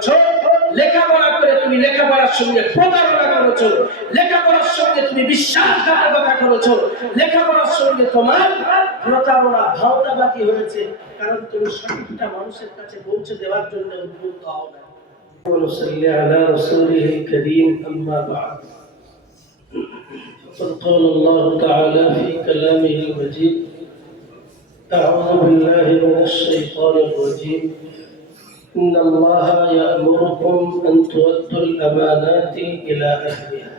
করেছো লেখাপড়া করে তুমি লেখাপড়ার সঙ্গে প্রতারণা করেছো লেখাপড়ার সঙ্গে তুমি বিশ্বাসঘাতকতা করেছো লেখাপড়ার সঙ্গে তোমার প্রতারণা ভাওতাবাজি হয়েছে কারণ তুমি সঠিকটা মানুষের কাছে পৌঁছে দেওয়ার জন্য উদ্বুদ্ধ হও না ونصلي على رسوله الكريم أما بعد فقد قال الله تعالى في كلامه المجيد أعوذ بالله من الشيطان الرجيم إن الله يأمركم أن تؤدوا الأمانات إلى أهلها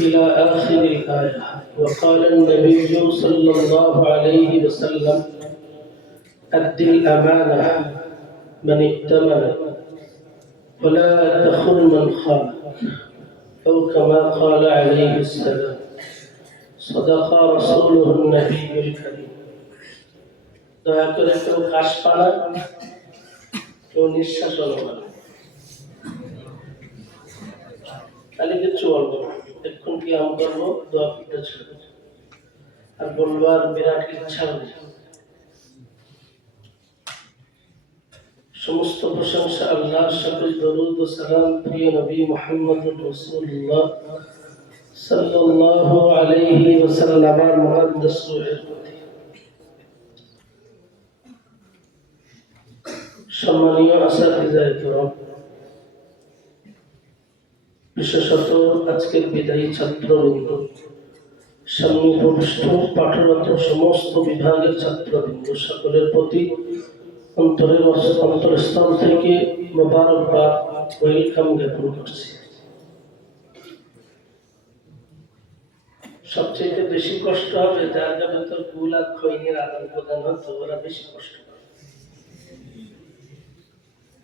إلى آخر الآية وقال النبي صلى الله عليه وسلم أد الأمانة من ائتمن ولا تخن من خان أو كما قال عليه السلام صدق رسوله النبي الكريم দয়া করে কেউ কাশ পানা কেউ নিঃশ্বাস না। তাহলে কিচ্ছু বলব না। এক্ষুন কি আম করব? দোয়া পিঠা ছিল আর বলব আর বিরাট ইচ্ছা নেই সমস্ত প্রশংসা আল্লাহ সকল দরুদ সালাম, প্রিয় নবী মোহাম্মদ রসুল্লাহ সাল্লাল্লাহু আলাইহি ওয়াসাল্লামার মুকদ্দাস রূহের প্রতি। সম্মানীয় আসাদিজায়ে কিরাম, বিশেষত আজকের বিদায়ী ছাত্রবৃন্দ সামনে প্রবিষ্ট পাঠরত সমস্ত বিভাগের ছাত্রবৃন্দ, সকলের প্রতি অন্তরের অন্তরস্থল থেকে মোবারকবাদ ওয়েলকাম জ্ঞাপন করছি। সবচেয়ে বেশি কষ্ট হবে যার যাবে তোর কুল আর আদান প্রদান হতো ওরা বেশি কষ্ট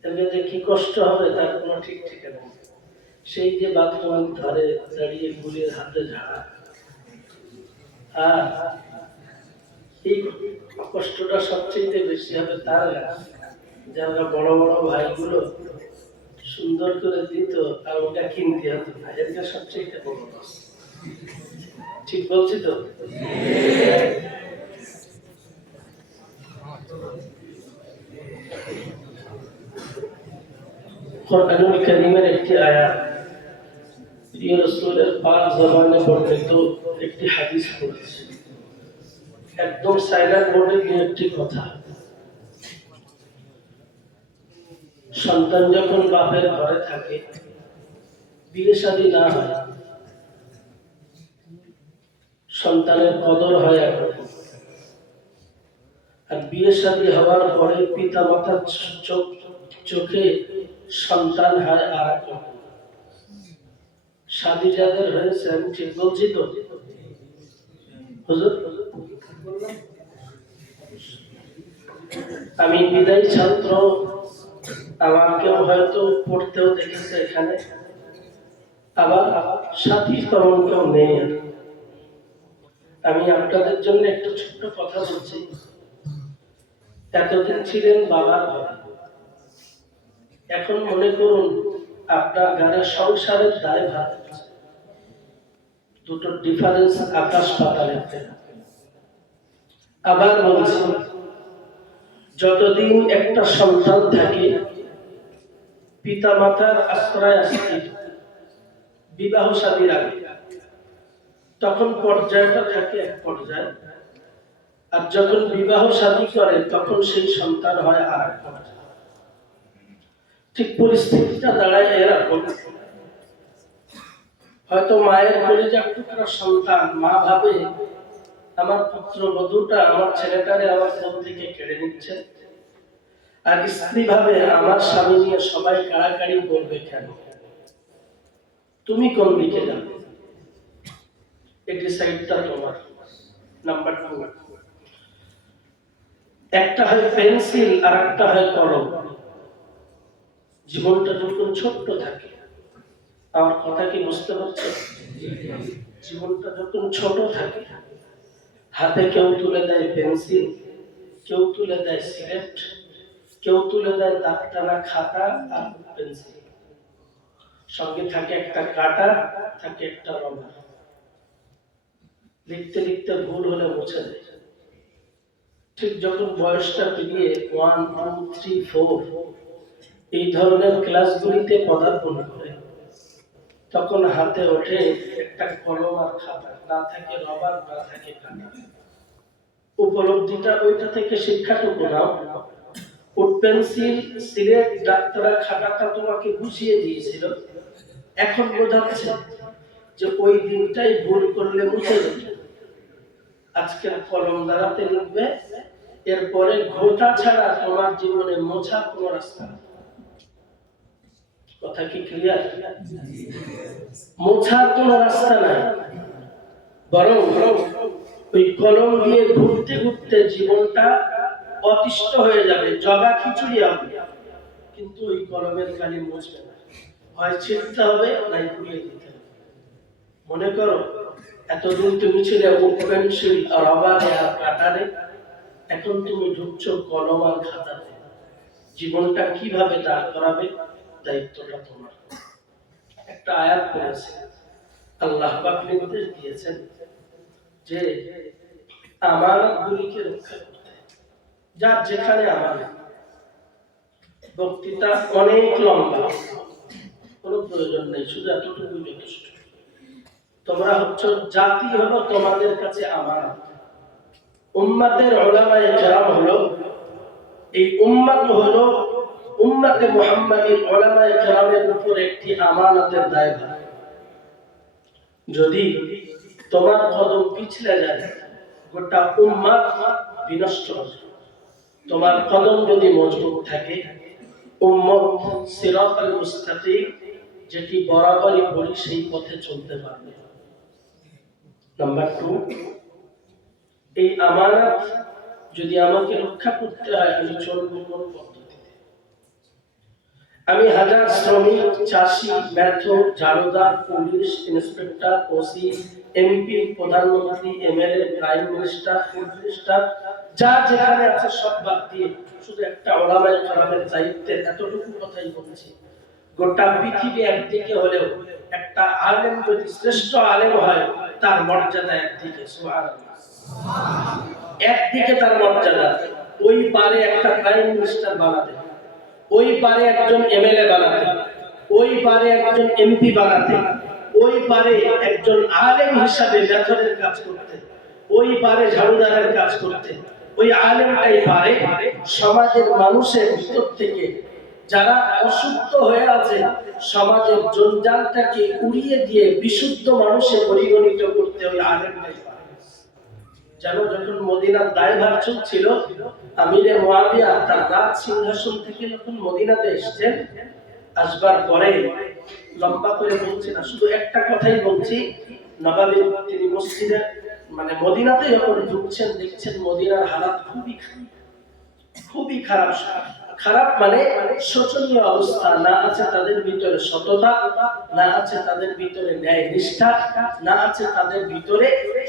তবে যে কি কষ্ট হবে তার কোনো ঠিক ঠিকানা। সেই যে বাথরুমের ধারে দাঁড়িয়ে গুলির হাতে ঝাড়া। আর এই কষ্টটা সবচেয়ে বেশি হবে তার যারা বড় বড় ভাইগুলো সুন্দর করে দিত আর ওটা কিনতে হতো এটা সবচেয়ে বড় ঠিক বলছি তো? কোরআনুল একটি আয়াত প্রিয় রাসূলের পাক জবানে বর্ণিত একটি হাদিস পড়েছি একদম মোডে দু একটি কথা সন্তান যখন বাপের ঘরে থাকে বিয়ে শাদী না হয় সন্তানের কদর হয় একরকম আর বিয়ে শাদী হওয়ার পরে পিতা মাতার চোখ চোখে সন্তান হয় আর এক রকম যাদের হয়েছে, আমি ঠিক বলছি তো? আমি বিদায়ী ছাত্র আমাকেও হয়তো পড়তেও দেখেছে এখানে। আবার সাথী তেমন কেউ নেই আমি আপনাদের জন্য একটু ছোট্ট কথা বলছি। এতদিন ছিলেন বাবার ঘরে। এখন মনে করুন, আপনার ঘরে সংসারের দায় ভাত দুটো ডিফারেন্স আকাশ পাতালের। আবার বলছি, যতদিন একটা সন্তান থাকে পিতা মাতার আশ্রয় আসছে বিবাহ সাদীর আগে তখন পর্যায়টা থাকে এক পর্যায়ে। আর যখন বিবাহ শাদী করে, তখন সেই সন্তান হয় আর এক পর্যায়ে। ঠিক পরিস্থিতিটা দাঁড়ায় হয়তো মায়ের সন্তান, মা ভাবে, আমার পুত্র বধূটা আমার ছেলেটারে আমার থেকে কেড়ে নিচ্ছে। আর স্ত্রী ভাবে, আমার স্বামী নিয়ে সবাই কাড়াকাড়ি করবে কেন? তুমি কোন দিকে যাবে এই ডিসাইডটা তোমার, নাম্বার একটা হয় পেন্সিল আর একটা হয় কলম। জীবনটা যখন ছোট্ট থাকে আমার কথা কি বুঝতে পারছ? জীবনটা যখন ছোট থাকে, হাতে কেউ তুলে দেয় পেন্সিল, কেউ তুলে দেয় সিলেট, কেউ তুলে দেয় দাগ টানা খাতা আর পেন্সিল। সঙ্গে থাকে একটা কাটা, থাকে একটা রবার। লিখতে লিখতে ভুল হলে মুছে দেয়। ঠিক যখন বয়সটা পেরিয়ে ওয়ান টু থ্রি ফোর এই ধরনের ক্লাসগুলিতে পদার্পণ করে। তখন হাতে ওঠে একটা কলম আর খাতা। না থাকে রবার, না থাকে খাতা উপলব্ধিটা ওইটা থেকে শিক্ষাটুকু নাও। সিলেট খাতাটা তোমাকে দিয়েছিল। এখন বোঝাচ্ছে যে ওই দিনটাই ভুল করলে মুছে যেত আজকের কলম দ্বারাতে লিখবে, এরপরে ঘোটা ছাড়া তোমার জীবনে মোছা কোনো রাস্তা। কথা কি ক্লিয়ার মোছার কোনো রাস্তা নাই। বরং ওই কলম দিয়ে ঘুরতে ঘুরতে জীবনটা অতিষ্ঠ হয়ে যাবে, জবা খিচুড়ি হবে। কিন্তু ওই কলমের কালি মুছবে না। হয় ছিঁড়তে হবে, নাই পুড়িয়ে দিতে হবে। মনে করো, এতদিন তুমি ছিলে পেন্সিল রবারে আর কাটারে। এখন তুমি ঢুকছো কলম আর খাতাতে। জীবনটা কীভাবে দাঁড় করাবে? দায়িত্বটা তোমার। একটা আয়াত করেছে আল্লাহ নির্দেশ দিয়েছেন যে আমানতগুলিকে রক্ষা করতে। যার যেখানে আমানত। বক্তৃতা অনেক লম্বা। কোনো প্রয়োজন নেই, শুধু এতটুকু যথেষ্ট। তোমরা হচ্ছে জাতি হলো তোমাদের কাছে আমানত। উম্মাতের ওলামায়ে কেরাম হলো, এই উম্মাত হলো উম্মাতে মুহাম্মাদীর ওলামায়ে কেরামের উপর একটি আমানতের দায়ভার যদি তোমার কদম পিছলে যায়, গোটা উম্মাত বিনষ্ট হবে। তোমার কদম যদি মজবুত থাকে, উম্মত সিরাতাল মুস্তাকিম, যেটি বরাবরই বলি সেই পথে চলতে পারবে। নাম্বার টু এই আমানত যদি আমাকে রক্ষা করতে হয়, আমি চলবো কোন পদ্ধতিতে আমি হাজার শ্রমিক, চাষি মেথর জারোদার পুলিশ ইন্সপেক্টর, ওসি, এমপি, প্রধানমন্ত্রী, MLA, prime minister, food minister, যা যেখানে আছে সব বাদ দিয়ে শুধু একটা ওলামায় কালামের দায়িত্বের এতটুকু কথাই বলছি। গোটা পৃথিবী একদিকে হলেও একটা আলেম যদি শ্রেষ্ঠ আলেম হয়, তার মর্যাদা একদিকে একদিকে তার মর্যাদা, ওই পারে একটা প্রাইম মিনিস্টার বানাতে ওই পারে একজন এমএলএ বানাতে, ওই পারে একজন এমপি বানাতে, ওই পারে একজন আলেম হিসাবে মেথরের কাজ করতে, ওই পারে ঝাড়ুদারের কাজ করতে, ওই আলেমটাই পারে সমাজের মানুষের ভিতর থেকে। যারা অশুদ্ধ হয়ে আছে, সমাজের জঞ্জালটাকে উড়িয়ে দিয়ে বিশুদ্ধ মানুষে পরিগণিত করতে ওই আলেমটাই পারে। যেন যখন মদিনার দায়ভার চলছিল আমিরে মোয়াবিয়া তার রাজ সিংহাসন থেকে যখন মদিনাতে এসছেন, আসবার পরে লম্বা করে বলছি না, শুধু একটা কথাই বলছি, নবাবী তিনি মসজিদে মানে মদিনাতে যখন ঢুকছেন, দেখছেন মদিনার হালাত খুবই খারাপ খুবই খারাপ খারাপ মানে শোচনীয় অবস্থা। না আছে তাদের ভিতরে সততা, না আছে তাদের ভিতরে ন্যায় নিষ্ঠা, না আছে তাদের ভিতরে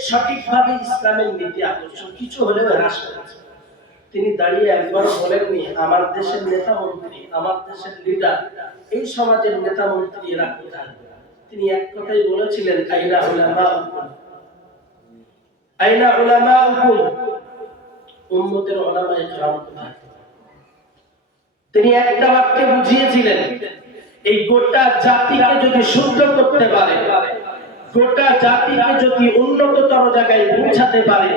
সঠিকভাবে ইসলামের নীতি আকর্ষণ। কিছু হলেও হ্রাস পেয়েছে। তিনি দাঁড়িয়ে একবার বলেননি, আমার দেশের নেতা মন্ত্রী, আমার দেশের লিডার এই সমাজের নেতা মন্ত্রী এরা কোথায়? তিনি এক কথাই বলেছিলেন, আইনা উলামা আইনা উলামা উম্মতের ওলামা কোথায়? তিনি একটা বাক্যে বুঝিয়েছিলেন, এই গোটা জাতিকে যদি শুদ্ধ করতে পারে, গোটা জাতিকে যদি উন্নততর জায়গায় পৌঁছাতে পারে,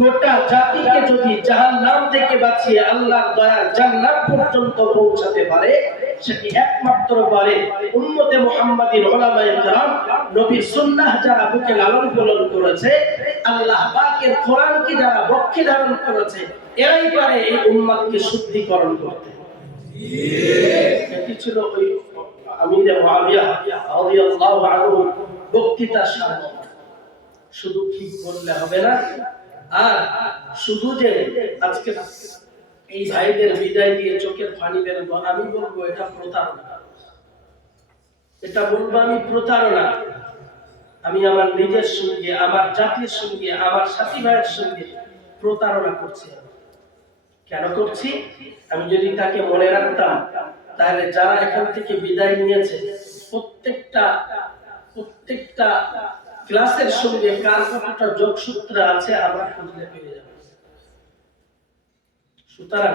গোটা জাতিকে যদি জাহান্নাম থেকে বাঁচিয়ে আল্লাহর দয়ার জান্নাত পর্যন্ত পৌঁছাতে পারে, সেটি একমাত্র পারে উম্মতে মুহাম্মাদির উলামায়ে কেরাম, নবীর সুন্নাহ যারা বুকে লালন পালন করেছে, আল্লাহ পাকের কোরআনকে যারা বক্ষে ধারণ করেছে, এরাই পারে এই উম্মাদকে শুদ্ধিকরণ করতে। এটি ছিল ওই রাদিয়াল্লাহু আনহু সামনে? শুধু ঠিক বললে হবে না? আর শুধু যে আজকে এই ভাইদের বিদায় দিয়ে চোখের পানি আমি বলব এটা প্রতারণা। এটা বলব আমি প্রতারণা। আমি আমার নিজের সঙ্গে, আমার জাতির সঙ্গে, আমার সাথী ভাইয়ের সঙ্গে প্রতারণা করছি কেন করছি? আমি যদি তাকে মনে রাখতাম, তাহলে যারা এখান থেকে বিদায় নিয়েছে, প্রত্যেকটা প্রত্যেকটা ক্লাসের সঙ্গে কার কতটা যোগসূত্র আছে আমরা খুঁজলে পেয়ে যাব। সুতরাং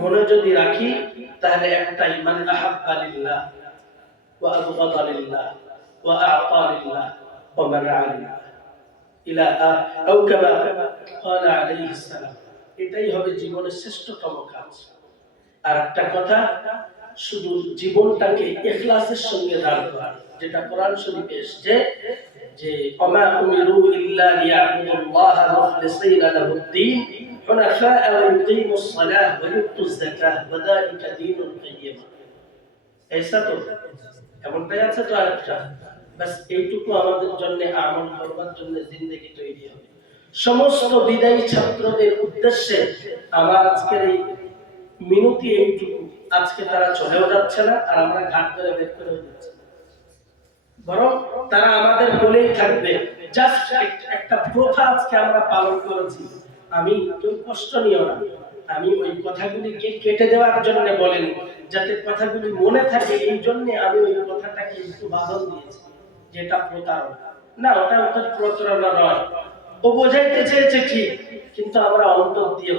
মনে যদি রাখি, তাহলে একটাই মানে আহাব্বা লিল্লাহ, ওয়া ওয়া আ'তা লিল্লাহ, ওয়া ইলা আও কামা ক্বালা আলাইহিস সালাম। এটাই হবে জীবনের শ্রেষ্ঠতম কাজ। আর একটা কথা, শুধু জীবনটাকে ইখলাসের সঙ্গে দাঁড় করা, যেটা কোরআন শরীফে এসেছে যে, ওমা উমিরু ইল্লা লিয়াবুদুল্লাহ মুখলিসিনা লাহুদ্দিন সালাহ ওয়া ইউতুজ যাকাহ ওয়া যালিকা দীনুল কাইয়্যিম। ऐसा তো? এমনটাই আছে তো আরেকটা। বাস এইটুকু আমাদের জন্য আমল করবার জন্য জিন্দগি তৈরি হবে। সমস্ত বিদায়ী ছাত্রদের উদ্দেশ্যে আমার আজকের এই মিনতি এইটুকু। আজকে তারা চলেও যাচ্ছে না, আর আমরা ঘাট ধরে বের করেও দিচ্ছি না। বরং তারা আমাদের বলেই থাকবে। জাস্ট একটা প্রথা আজকে আমরা পালন করেছি। আমি কেউ কষ্ট নিও না। আমি ওই কথাগুলিকে কেটে দেওয়ার জন্য বলেনি। যাতে কথাগুলি মনে থাকে, এই জন্য আমি ওই কথাটাকে একটু বাদল দিয়েছি। যেটা প্রতারণা। না, ওটা ওটা প্রতারণা নয়। ও বোঝাইতে চেয়েছে ঠিক কিন্তু আমরা অন্তর দিয়ে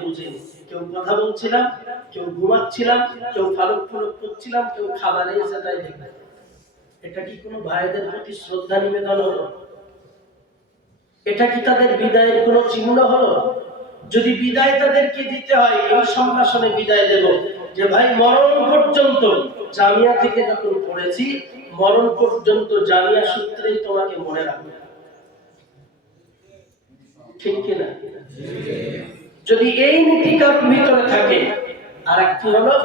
কেউ কথা বলছিলাম, কেউ ঘুমাচ্ছিলাম, কেউ ফালক করছিলাম, কেউ এসে তাই এটা কি কোনো ভাইদের প্রতি শ্রদ্ধা নিবেদন হলো? এটা কি তাদের বিদায়ের কোনো চিহ্ন হলো? যদি বিদায় তাদেরকে দিতে হয়, এই সম্ভাষণে বিদায় দেব যে, ভাই, মরণ পর্যন্ত জামিয়া থেকে যখন পড়েছি, মরণ পর্যন্ত জামিয়া সূত্রেই তোমাকে মনে রাখবে। ঠিক কিনা যদি এই নীতি ভিতরে থাকে আর একটি হলো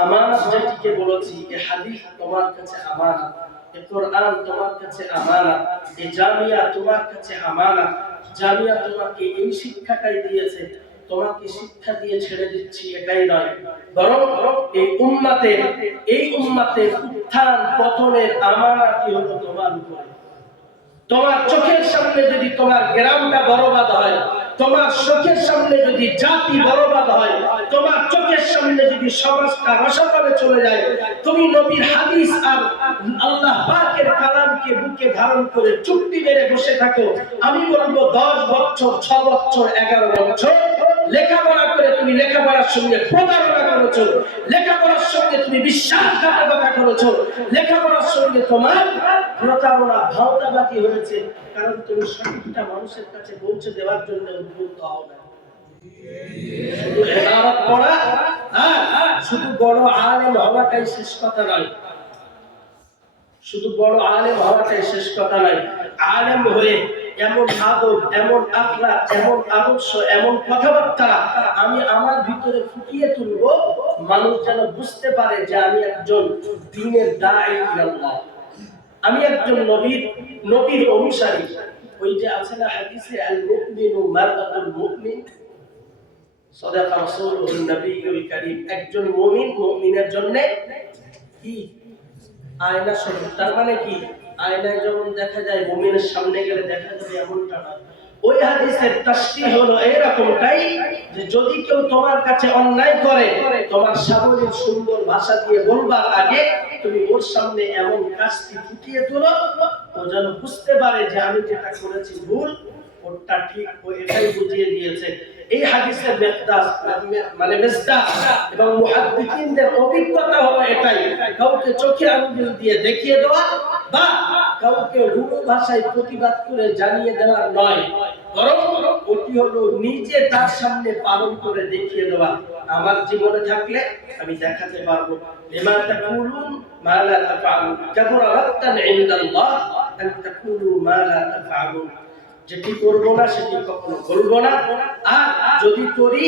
আমানত যেটিকে বলেছি, এ হাদিস তোমার কাছে আমানত, এ কোরআন তোমার কাছে আমানত, এ জামিয়া তোমার কাছে আমানত। জামিয়া তোমাকে এই শিক্ষাটাই দিয়েছে, তোমাকে শিক্ষা দিয়ে ছেড়ে দিচ্ছি এটাই নয়। বরং এই উম্মাতের এই উম্মাতের উত্থান, পতনের আমানাতই হলো তোমার তোমার চোখের সামনে যদি তোমার গ্রামটা বরবাদ হয়, তোমার চোখের সামনে যদি জাতি বরবাদ হয়, তোমার চোখের সামনে যদি সমাজটা রসাতলে চলে যায়, তুমি নবীর হাদিস আর আল্লাহ পাকের কালামকে বুকে ধারণ করে চুক্তি মেরে বসে থাকো। আমি বলব দশ বছর, ছ বছর, এগারো বছর লেখাপড়া করে তুমি লেখাপড়ার সঙ্গে প্রতারণা করেছ। লেখাপড়ার সঙ্গে তুমি বিশ্বাসঘাতকতা করেছ। লেখাপড়ার সঙ্গে তোমার প্রতারণা ভাওতাবাদী হয়েছে। কারণ তুমি সঠিকটা মানুষের কাছে পৌঁছে দেওয়ার জন্য উদ্বুদ্ধ হও না। শুধু হ্যাঁ, শুধু বড় আলেম হওয়াটাই শেষ কথা নয়। শুধু বড় আলেম হওয়াটাই শেষ কথা নয়। আলেম হয়ে এমন আদব এমন আখলা এমন আদর্শ, এমন কথাবার্তা আমি আমার ভিতরে ফুটিয়ে তুলব। মানুষ যেন বুঝতে পারে যে আমি একজন দিনের দায় আমি একজন নবীর নবীর অনুসারী। ওই যে আছে না হাদিসে আল মুমিনু মারআতুল মুমিন। সাদাকা রাসূলুহুন নবিয়্যুল কারীম। একজন মুমিন, মুমিনের জন্য কি? আয়না স্বরূপ। তার মানে কি? আয়নায় যেমন দেখা যায়, মুমিনের সামনে গেলে দেখা যাবে এমনটা না। ওই হাদিসের তাসটি হলো এরকমটাই যে যদি কেউ তোমার কাছে অন্যায় করে, তোমার সাবলীল সুন্দর ভাষা দিয়ে বলবার আগে তুমি ওর সামনে এমন কাজটি ফুটিয়ে তোলো, ও যেন বুঝতে পারে যে আমি যেটা করেছি ভুল ওটা ঠিক ও এটাই বুঝিয়ে দিয়েছে। এই হাদিসের মেকদাস মানে মেসদাস এবং মুহাদ্দিসিনদের অভিজ্ঞতা হলো এটাই। কাউকে চোখে আঙ্গুল দিয়ে দেখিয়ে দেওয়া বা কাউকে রূঢ় ভাষায় প্রতিবাদ করে জানিয়ে দেওয়ার নয়, বরং ওটি হলো নিজে তার সামনে পালন করে দেখিয়ে দেওয়া। আমার জীবনে থাকলে আমি দেখাতে পারব। লিমা তাকুলুন মা লা তাফআলুন কাবুরা মাক্তান ইনদাল্লাহ আন তাকুলু মা লা যেটি করব না সেটি কখনো বলব না? আর যদি করি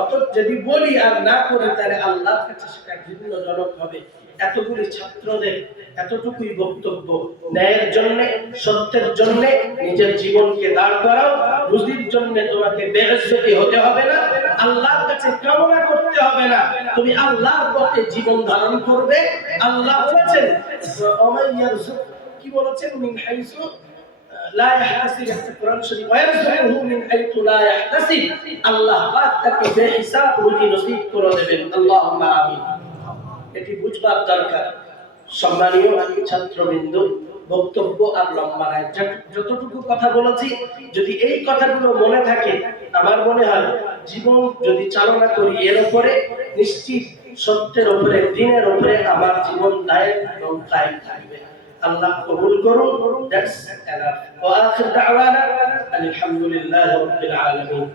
অত যদি বলি আর না করি, তাহলে আল্লাহর কাছে সেটা ঘৃণ্যজনক হবে। এতগুলি ছাত্রদের এতটুকুই বক্তব্য। ন্যায়ের জন্য, সত্যের জন্য নিজের জীবনকে দাঁড় করাও, রুজির জন্য তোমাকে বেরসতি হতে হবে না, আল্লাহর কাছে কামনা করতে হবে না। তুমি আল্লাহর পথে জীবন ধারণ করবে। আল্লাহ বলেছেন কি বলেছেন? لا يحتسب একটা কোরআন শরীফ ويرزقه من حيث لا يحتسب আল্লাহ পাক তাকে বেহিসাব রুজি নসিব করে দেবেন আল্লাহুম্মা আমিন এটি বুঝবার দরকার সম্মানীয় ছাত্রবৃন্দ বক্তব্য আর লম্বা নাই যত- যতটুকু কথা বলেছি যদি এই কথাগুলো মনে থাকে আমার মনে হয় জীবন যদি চালনা করি এর উপরে নিশ্চিত সত্যের উপরে দিনের উপরে আমার জীবন দায়ের এবং কায়েম থাকবে আল্লাহ কবুল করুন দ্যাটস এনাফ ওয়া আখির দাওয়ানা আলহামদুলিল্লাহি রাব্বিল আলামিন